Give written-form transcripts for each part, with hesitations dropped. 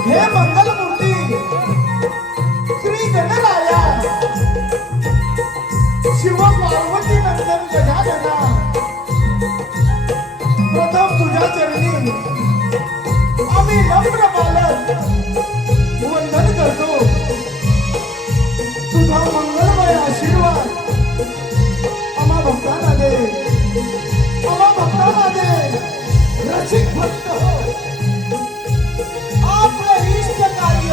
हे मंगलमूर्ती श्री गणराया शिव पार्वती नंदन गजानना प्रथम तुझ्या चरणी आम्ही नम्र बालक वंदन करतो. तुझा मंगलमय आशीर्वाद आम्हा भक्तांना दे, आम्हा भक्तांना दे. रसिक भक्त हो, आपलं इष्ट कार्य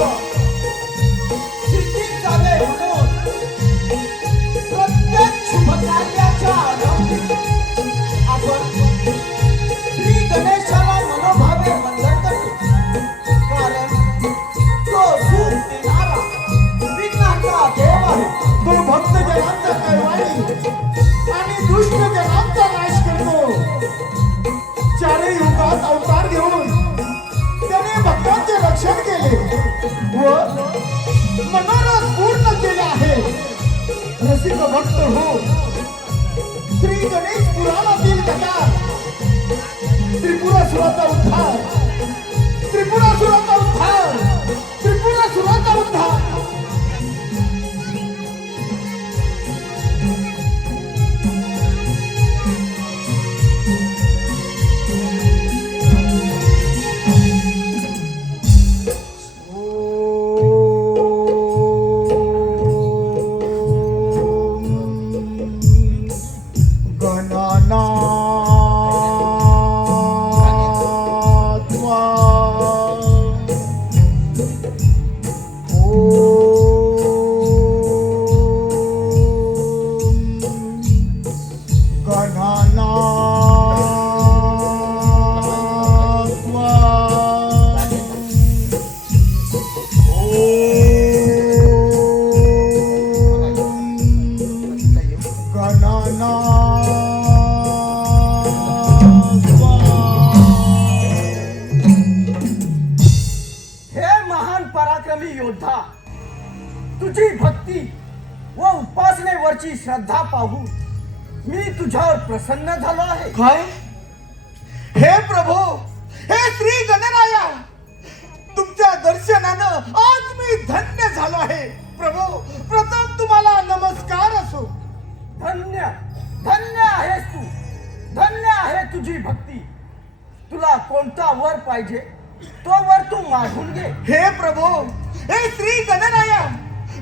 सिद्धीत जावे म्हणून प्रत्येक शुभ कार्याच्या आरंभी आपण श्री गणेशाला मनोभावे वंदन करतो. कारण तो सुख देणारा विघ्नाचा देव आहे. तो भक्त जनांचा कैवारी आणि दुष्ट जनांचा नाश करतो. चारही युगात अवतार घेऊन त्याने भक्तांचे रक्षण केले व मनोरथ पूर्ण केले आहे. रसिक भक्त हो, श्री गणेश पुराणातील कथा त्रिपुरासुराचा उद्धार, त्रिपुरासुराचा उद्धार, त्रिपुरासुराचा उद्धार. तुझी भक्ती व उपासनेवरची श्रद्धा पाहून मी तुझ्यावर प्रसन्न झालो आहे. काय? हे प्रभू, हे श्री गणराया, तुमच्या दर्शनानं आज मी धन्य झालो आहे. प्रभू, प्रथम तुम्हाला नमस्कार असो. धन्य धन्य आहेस तू, धन्य आहे तुझी भक्ती. तुला कोणता वर पाहिजे तो वर तू मागून घे. हे प्रभू, हे श्री गणराया,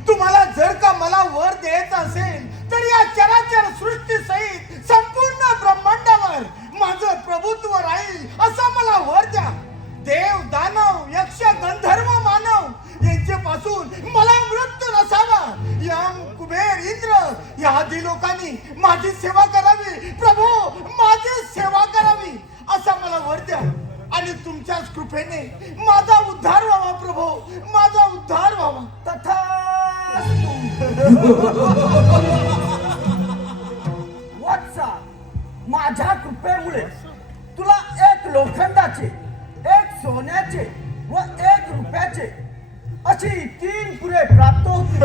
तुम्हाला जर का मला वर द्यायचा असेल तर या चराचर सृष्टी सहित संपूर्ण ब्रह्मांडावर माझं प्रभुत्व राहील असा मला वर द्या. देव, दानव, यक्ष, गंधर्व, मानव यांच्या पासून मला मृत्यू नसावा. यम, कुबेर, इंद्र या आदी लोकांनी माझी सेवा करावी. प्रभू, माझी सेवा करावी असा मला वर द्या आणि तुमच्याच कृपेने माझा उद्धार व्हावा. प्रभू, माझा उद्धार व्हावा. तथा वत्सा, माझ्या कृपेमुळे तुला एक लोखंडाचे, एक सोन्याचे व एक रुपयाचे अशी 3 पुरे प्राप्त होतील.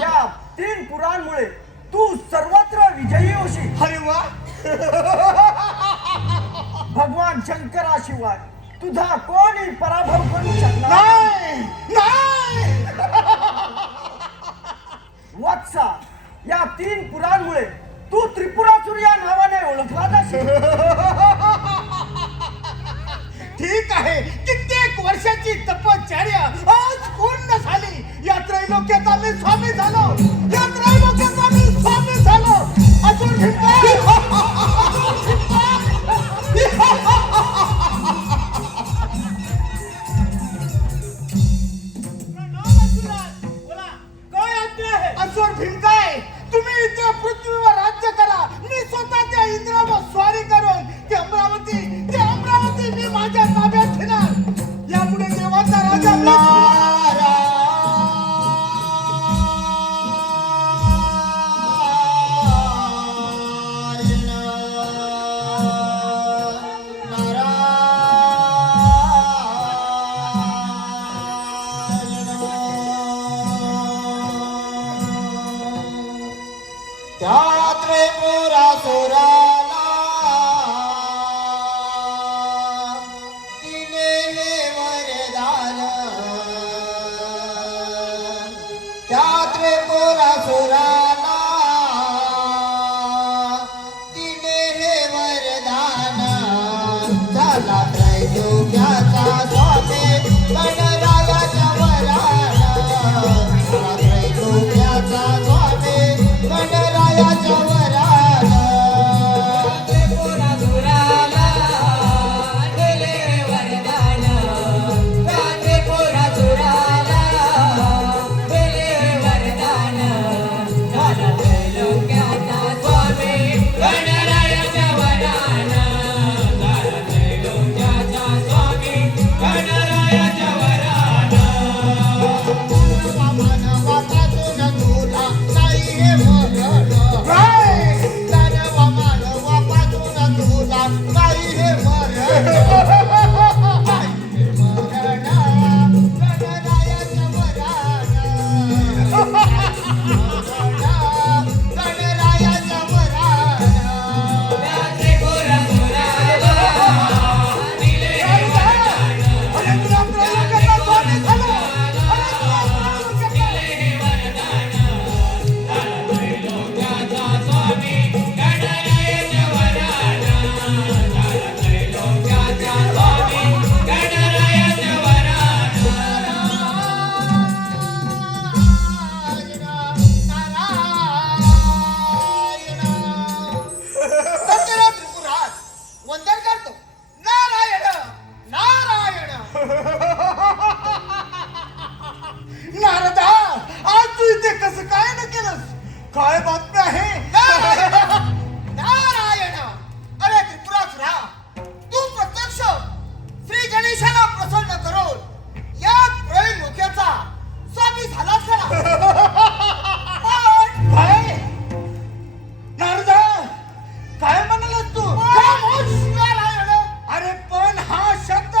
या 3 पुरांमुळे तू सर्वत्र विजयी होशील. अरे वा. भगवान शंकराशिवाय तुझा कोणी पराभव करू शकणार नाही. नाही. वत्सा, या 3 पुरांमुळे तू त्रिपुरासुर या नावाने ओळखला जाशील. ठीक आहे. कित्येक वर्षाची तपश्चर्या आज पूर्ण झाली. या त्रैलोक्याचा मी स्वामी झालो. या त्रैलोक्याचा मी स्वामी झालो. अजून असोर भिंकाय, तुम्ही इथे पृथ्वीवर राज्य करा. मी स्वतः त्या इंद्रावर स्वारी करून ते अमरावती मी माझ्या ताब्यात घेणार. यापुढे देवाचा राजा त्या त्रिपुरासुराला तिने हे वरदान, त्या त्रिपुरासुराला तिने हे वरदान, झाला त्रैलोक्याचा स्वामी गणरायाच्या वरानं, झाला त्रैलोक्याचा स्वामी गणरायाच्या वरानं. त्रिपुरासुराला दिले वरदान, त्या त्रिपुरासुराला दिले वरदान, झाला त्रैलोक्याचा स्वामी गणरायाच्या वरानं, झाला त्रैलोक्याचा स्वामी गणरायाच्या वरानं. मानवापासून तुला नाही हे मरण, सर्व मानवापासून तुला नाही हे मरण, नाही हे मरण, गणरायाच्या वरानं, गणरायाच्या वरानं. त्या त्रिपुरासुराला दिले त्रैलोक्याचा स्वामी गणरायाच्या वरानं, झाला त्रैलोक्याचा स्वामी गणरायाच्या सत्यरा त्रिपुरात वंदन करतो. नारायण नारायण. नारदा, आज तू इथे कसं काय न केलंस? काय बातमी आहे? नारायण. अरे त्रिपुरासुरा, तू प्रत्यक्ष श्री गणेशाला प्रसन्न करून या त्रैलोक्याचा स्वामी झालास खरा. काय नारदा, काय म्हणालास तू? अरे पण हा शब्द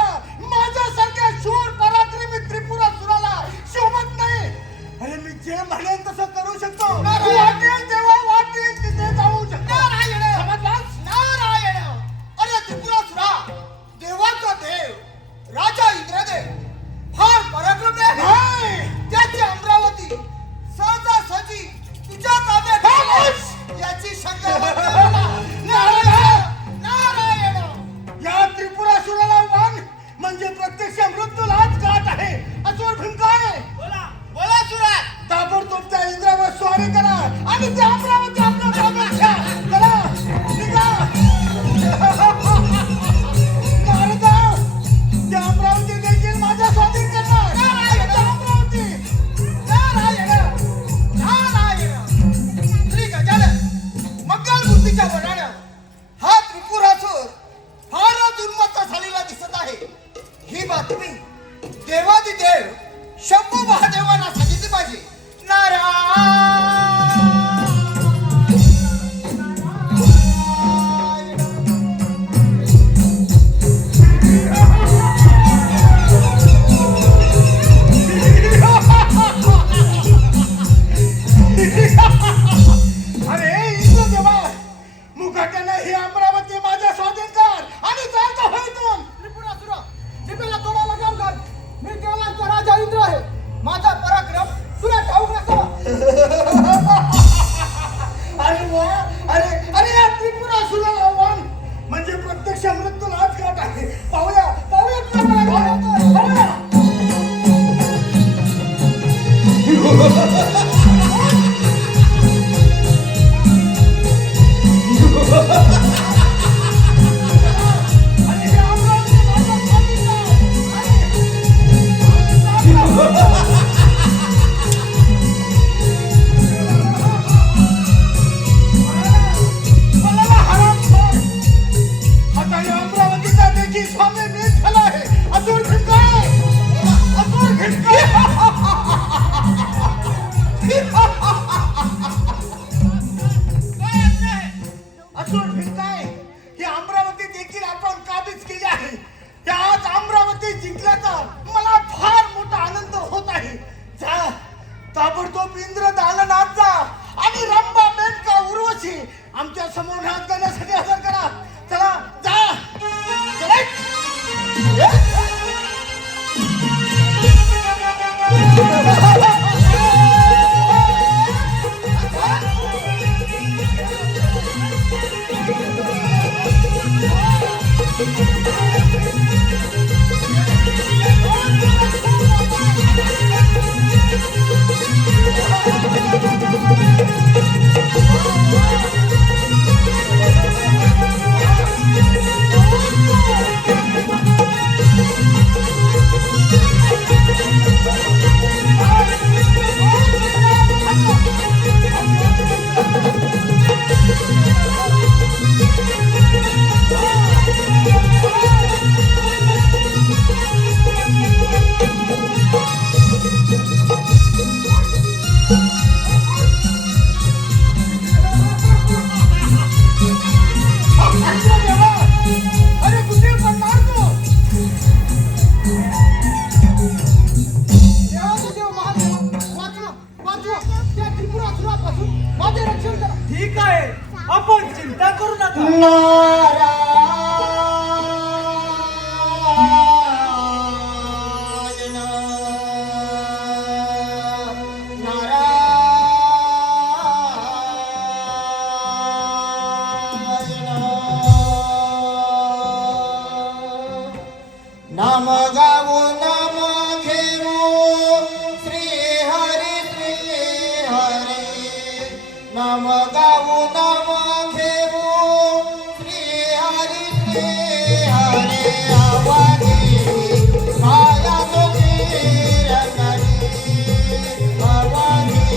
माझ्यासारख्या शूर पराक्रमी त्रिपुरासुराला शोभत नाही. अरे मी जे म्हणेन तसं करू शकतो. वाटेल तेव्हा वाटेल तिथे जाऊ शकतो. समजलास? नारायण. अरे त्रिपुरासुरा, देवाचा देव राजा इंद्रदेव फार पराक्रमी आहे. त्याची अमरावती सहजासहजी तुझ्या ताब्यात येईल याची शंका वाटते मला. नारायण. या त्रिपुरासुराला वाण म्हणजे प्रत्यक्ष मृत्यूलाच गाठ आहे. असं भूमिका आहे. बोला सुरा. ताबडतोब त्या इंद्रावर स्वारी करा आणि त्या अमरावती आपल्या ताब्यात घ्या. चला, निघा. नारदा, त्या अमरावती देखील माझ्या स्वाधीन करणार. त्या अमरावती. नारायण नारायण. श्री गजानन मंगलमूर्तीच्या वरानं हा त्रिपुरासुर फारच उन्मत्त झालेला दिसत आहे. ही बातमी देवादिदेव शंभू महादेवांना सांगितली पाहिजे. अरे इंद्रदेवा, मुख अरे कुठे पडणार तू? देव महादेव वाचवा त्या त्रिपुरासुरापासून माझे रक्षण करा. ठीक आहे, आपण चिंता करू नका. नाम गाऊ नाम घेऊ श्री हरी नाम गाऊ नाम घेऊ श्री हरी आवाजी माया तुझी रंगली आवाजी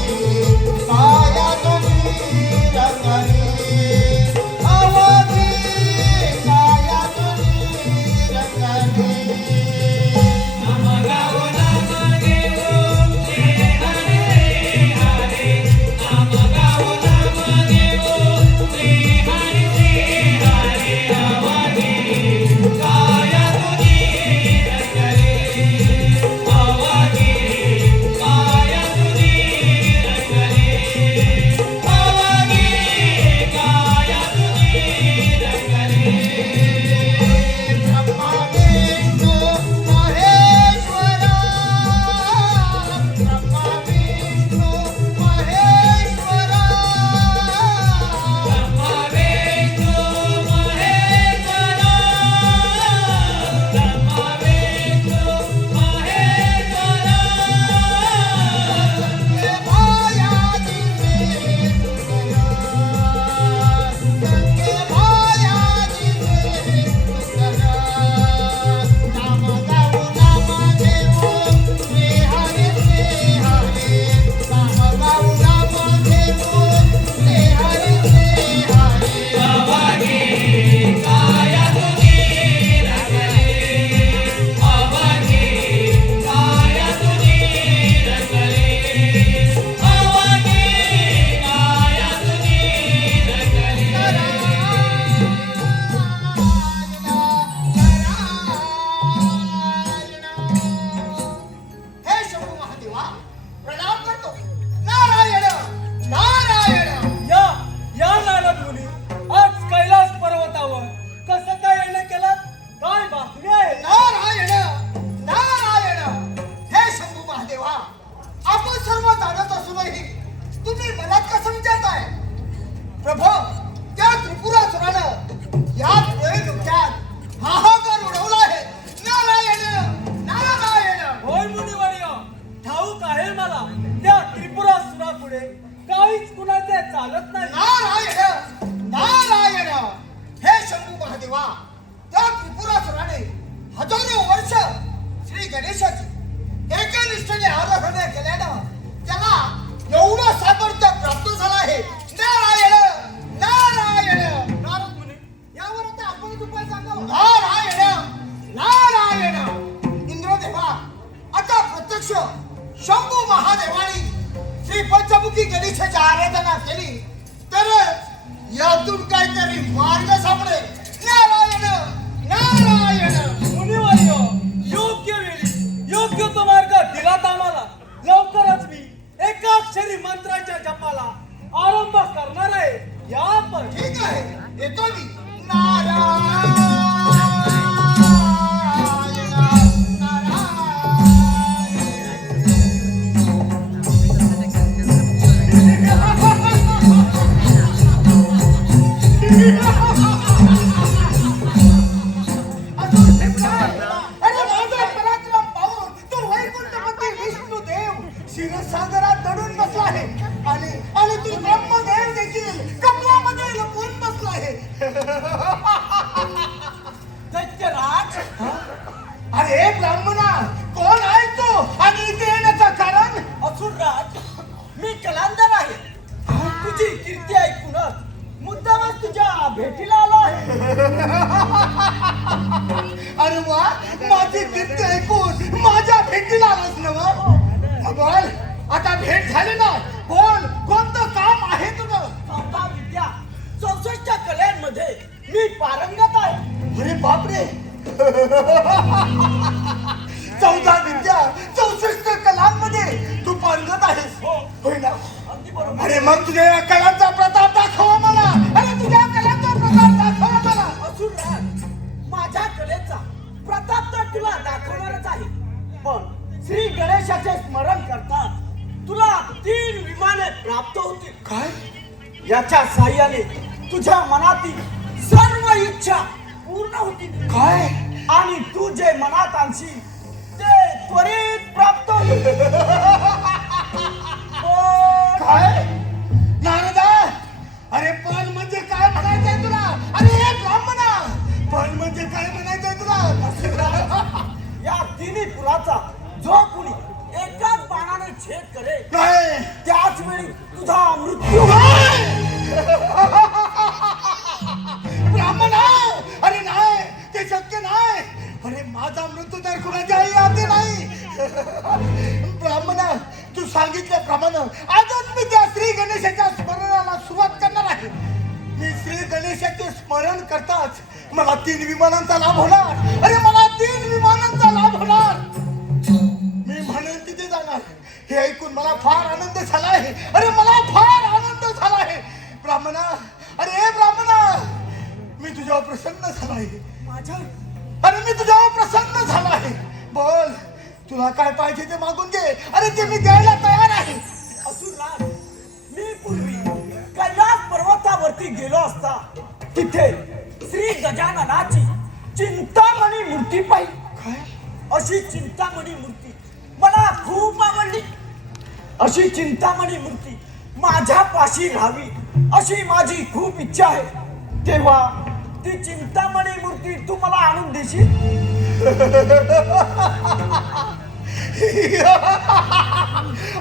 माया तुझी रंगली आवाजी माया तुझी रंगली. नाम गाऊ नाम घेऊ श्री हरी नाम गाऊ नाम घेऊ श्री हरी आवाजी काया तुझी रंगली आवाजी काया तुझी रंगली आवाजी काया तुझी रंगली. ब्रह्मा विष्णू महेश्वरा ब्रह्मा विष्णू महेश्वरा ब्रह्मा विष्णू महेश्वरा ब्रह्मा विष्णू महेश्वरा संगे मायाजी में सुंदरा संगे मायाजी में सुंदरा. नाम गाऊ नाम घेऊ श्री हरी नाम गाऊ नाम घेऊ श्री हरी आवाजी काया तुझी रंगली आवाजी काया तुझी रंगली आवाजी काया तुझी रंगली. हे शंभू महादेवा प्रणाम करतो. नारायण नारायण. या नारद मुनी, आज कैलास पर्वतावर कसं काय येणं केलं? काय बातमी आहे? नारायण नारायण. हे शंभू महादेवा आपण सर्व जाणत असूनही तुम्ही मला कसं विचारताय? प्रभो त्या त्रिपुरासुरानं या डोक्यात हाहाकार उडवला आहे. नारायण नारायण. होय मुनिवर्य, ठाऊक आहे मला. त्या त्रिपुरासुरापुढे काहीच कुणाचे चालत नाही. नारायण नारायण. हे शंभू महादेवा त्या त्रिपुरासुराने हजारो वर्ष श्री गणेशाची एकनिष्ठेने आराधना केल्यानं त्याला एवढं सामर्थ्य प्राप्त झालं आहे. नारायण नारायण. नारद मुनी, यावर आता आपणच उपाय सांगावा. नारायण नारायण. इंद्रदेवा आता प्रत्यक्ष शंभू महादेवानी श्री पंचमुखी गणेशाची आराधना केली तर यातून काहीतरी मार्ग सापडेल. नारायण नारायण. मुनिवर्य, योग्य वेळी योग्य तो मार्ग दिलात आम्हाला. लवकरच मी एकाक्षरी मंत्राच्या जपाला आरंभ करणार आहे. या पण ठीक आहे, येतो मी. नारायण नारायण. भेटीला आलो आहे. अरे वा, माझी कीर्ती ऐकून माझ्या भेटीला आलास ना वा? बोल, आता भेट झाली ना, बोल कोणतं काम आहे तुझं? 14 विद्या 64 कलांमध्ये मी पारंगत आहे. अरे बापरे, 14 विद्या 64 कलांमध्ये तू पारंगत आहेस, होय ना? अगदी बरोबर. अरे मग तुझ्या या कलांचा प्रताप दाखव मला. अरे तुझ्या कलांचा प्रताप दाखव मला. असुरराज, माझ्या कलेचा प्रताप तर तुला दाखवणारच आहे, पण श्री गणेशाचे स्मरण करतात तुला 3 विमाने प्राप्त होतील. काय? याच्या साह्याने तुझ्या मनातील सर्व इच्छा पूर्ण होतील. काय? आणि तू जे मनात आणशील ते त्वरित प्राप्त होईल. काय? नारदा, अरे पण म्हणजे काय म्हणायचंय तुला? अरे हे ब्राह्मणा, पण म्हणजे काय म्हणायचंय तुला? या तिन्ही पुराचा जो कुणी एकाच बाणाने छेद करे काय? त्याच वेळी तुझा मृत्यू ब्राह्मणा, अरे नाही, ते शक्य नाही. अरे माझा मृत्यू तर कुणाच्याही हाती नाही. ब्राह्मणा, तू सांगितल्याप्रमाणे आजच मी त्या श्री गणेशाच्या स्मरणाला सुरुवात करणार आहे. मी श्री गणेशाचे स्मरण करताच मला 3 विमानांचा लाभ होणार. अरे मला 3 विमानांचा लाभ होणार. मी म्हणेन तिथे जाणार. हे ऐकून मला फार आनंद झाला आहे. अरे मला फार आनंद झाला आहे. ब्राह्मणा, अरे हे ब्राह्मणा, मी तुझ्यावर प्रसन्न झाला आहे. माझ्या अरे मी तुझ्यावर प्रसन्न झाला आहे. बोल, तुला काय पाहिजे ते मागून घे. अरे ते मी द्यायला तयार आहे. असुरराज, मी पूर्वी कैलास पर्वतावरती गेलो असता तिथे श्री गजाननाची चिंतामणी मूर्ती पाहिली. काय? अशी चिंतामणी मूर्ती मला खूप आवडली. अशी चिंतामणी मूर्ती माझ्या पाशी राहावी अशी माझी खूप इच्छा आहे. तेव्हा ती चिंतामणी मूर्ती तू मला आणून देशील?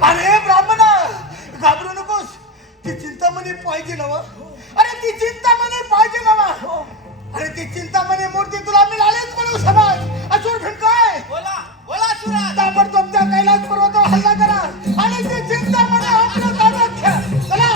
अरे ब्राह्मणा, घाबरू नकोस. ती चिंतामणी पाहिजे नवा. अरे ती चिंतामणी पाहिजे नवा. अरे ती चिंतामणी मूर्ती तुला मिळालीच म्हणून समज. असुर भिडकाय, बोला बोला सुराज. ताबडतोब त्या कैलास पर्वतावर हल्ला करा आणि ती चिंतामणी आपल्या ताब्यात घ्या. चला.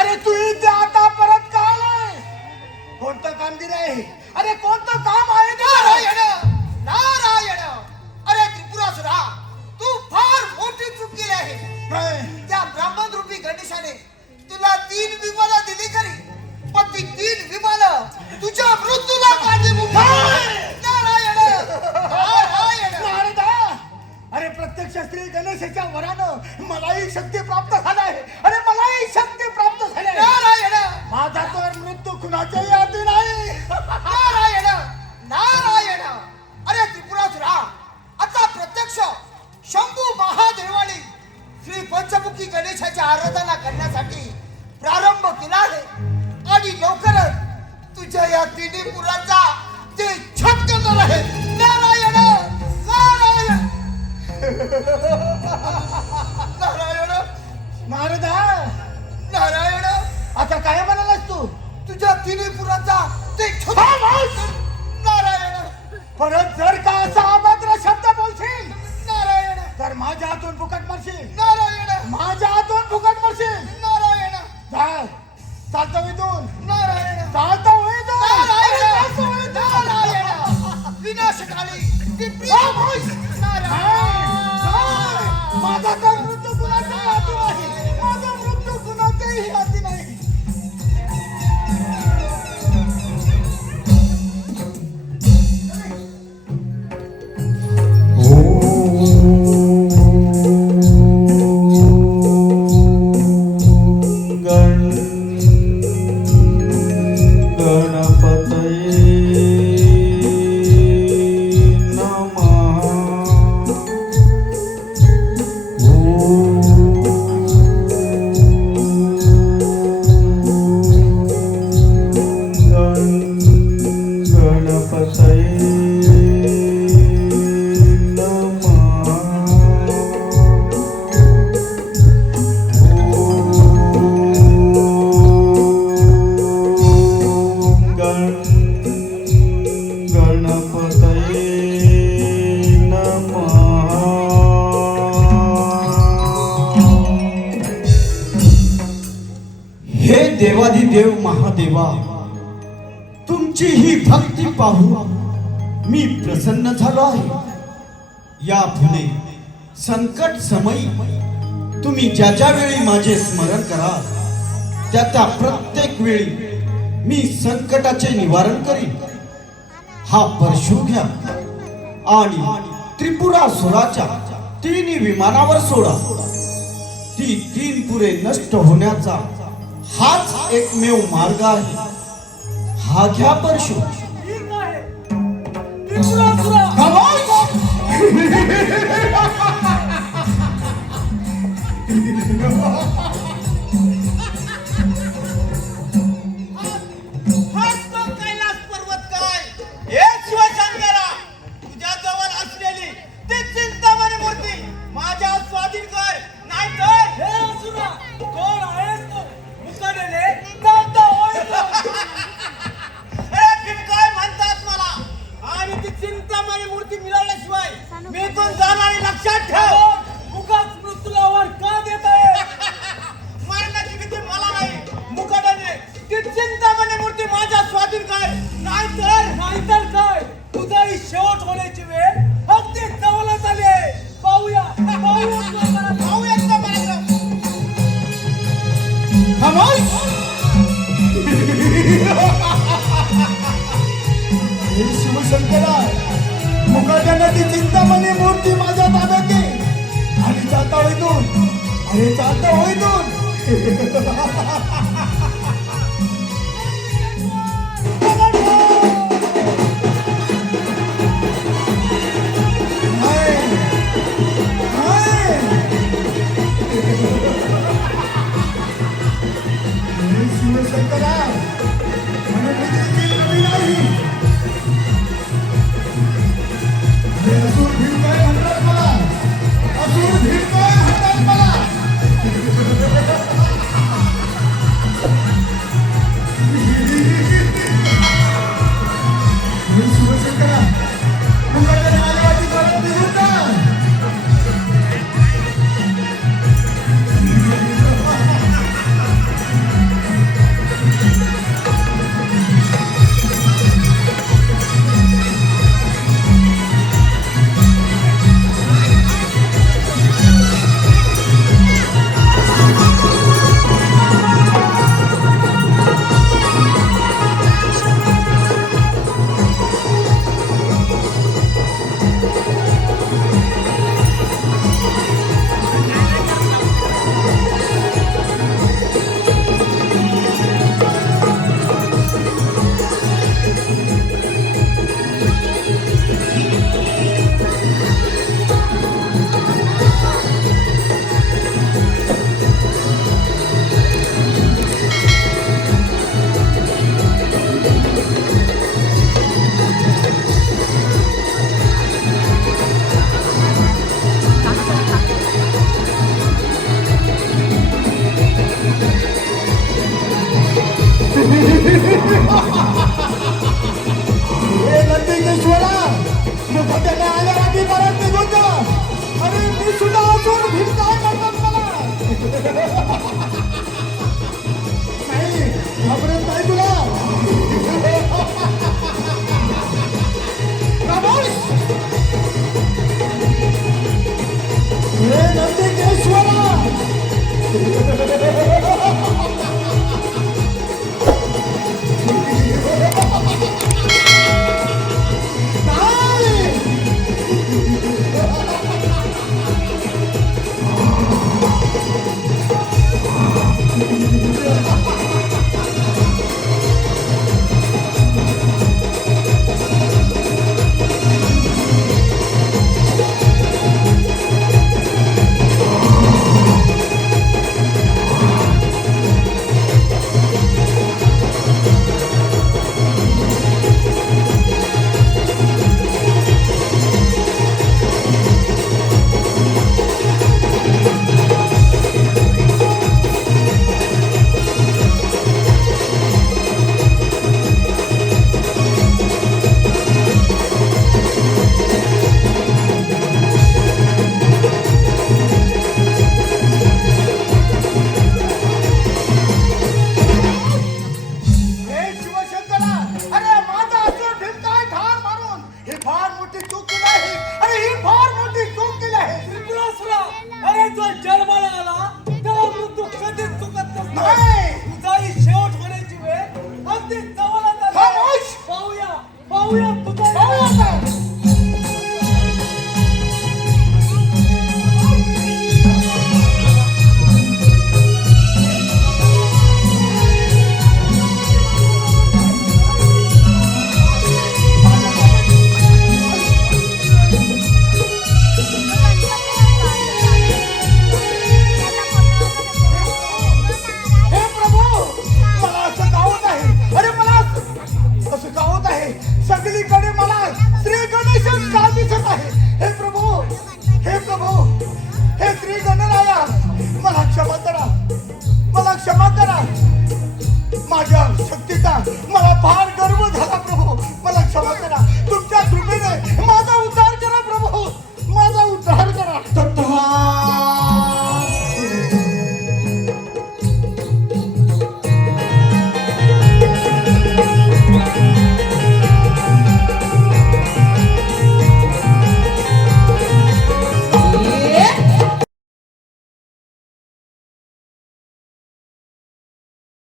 अरे तू इथे आता परत का आलाय? कोणतं कामगिरी आहे? अरे कोणतं काम आहे ते? नारायण नारायण अरे त्रिपुरासुरा तू फार मोठी चूक केली आहे. काय? त्या ब्राह्मण रूपी गणेशाने तुला 3 विमानं दिली खरी, पण ती 3 विमानं तुझ्या मृत्यूला कारणीभूत आहे. नारायण नारायण नारदा, अरे प्रत्यक्ष श्री गणेशाच्या वरानं मलाही शक्ती प्राप्त झालाय. अरे मलाही शक्ती प्राप्त झाली. नारायण माझा तर मृत्यू कुणाच्याही हाती नाही. नारायण नारायण अरे त्रिपुरासुरा आता प्रत्यक्ष शंभू महादेवाने श्री पंचमुखी गणेशाची आराधना करण्यासाठी प्रारंभ केला आहे आणि लवकरच तुझ्या या तिन्ही पुरांचा ते छत करणार आहे. नारायण नारायण नारायण नारदा, नारायण आता काय म्हणालास तू? तुझ्या तिन्ही पुरांचा ते छत नारायण परत जर का असा अभद्र शब्द बोलशील नारायण तर माझ्या हातून फुकट मरशील. नारायण माझ्या हातून फुकट मरशील. नारायण जा, चालतो इथून. नारायण चालतो इथून. अरे, चालतो नारायण इथून. नारायण विनाशकाली ती माझा तर मृत्यू कुणाच्याही हाती नाही. माझा मृत्यू कुणाच्याही हाती नाही. हे देवाधिदेव महादेवा, तुमची ही भक्ती पाहून मी प्रसन्न झालो आहे. यापुढे संकट समयी तुम्ही ज्या ज्या वेळी माझे स्मरण कराल त्या त्या प्रत्येक वेळी मी संकटाचे निवारण करीन. हा परशु घ्या आणि त्रिपुरासुराच्या 3 विमानावर सोडा. ती 3 पुरे नष्ट होण्याचा हाच एकमेव मार्ग आहे. हा घ्या परशु. हाच तो कैलास पर्वत काय हे शिवशंकरा तुझ्या जवळ असलेली ती चिंतामणी मूर्ती माझ्या स्वाधीन कर, नाहीतर हे असुरा, कोण आहेस तू? मुकादले दाता होय तू. अरे काय म्हणतात मला, आणि ती चिंतामणी मूर्ती मिळवल्याशिवाय मी इथून जाणार लक्षात ठेव. उगाच मृत्यूला वर का देत आहे? मरणाची भीती मला नाही. मुकादने ती चिंतामणी मूर्ती माझ्या स्वाधीन कर, नाहीतर काय? तुझाही शेवट होण्याची वेळ अगदी जवळच आली आहे. पाहूया पाहूयात का पराक्रम. हे शिवशंकरा, मुकाट्यानं ती चिंतामणी मूर्ती माझ्या ताब्यात दे आणि चालता होय इथून. अरे चालता होय इथून. शिवशंकरा, मला भीती कमी नाही. हे असुर भीमकाय म्हणतात मला. असुर भीमकाय म्हणतात मला. हे शिवशंकरा, मुकाट्याने माझ्या वाटी करत निघून जा. हे नंदिकेश्वरा मुखट्याने आल्या आधी परत निघून जा. अरे मी सुद्धा असून भीम काय म्हणतात मला.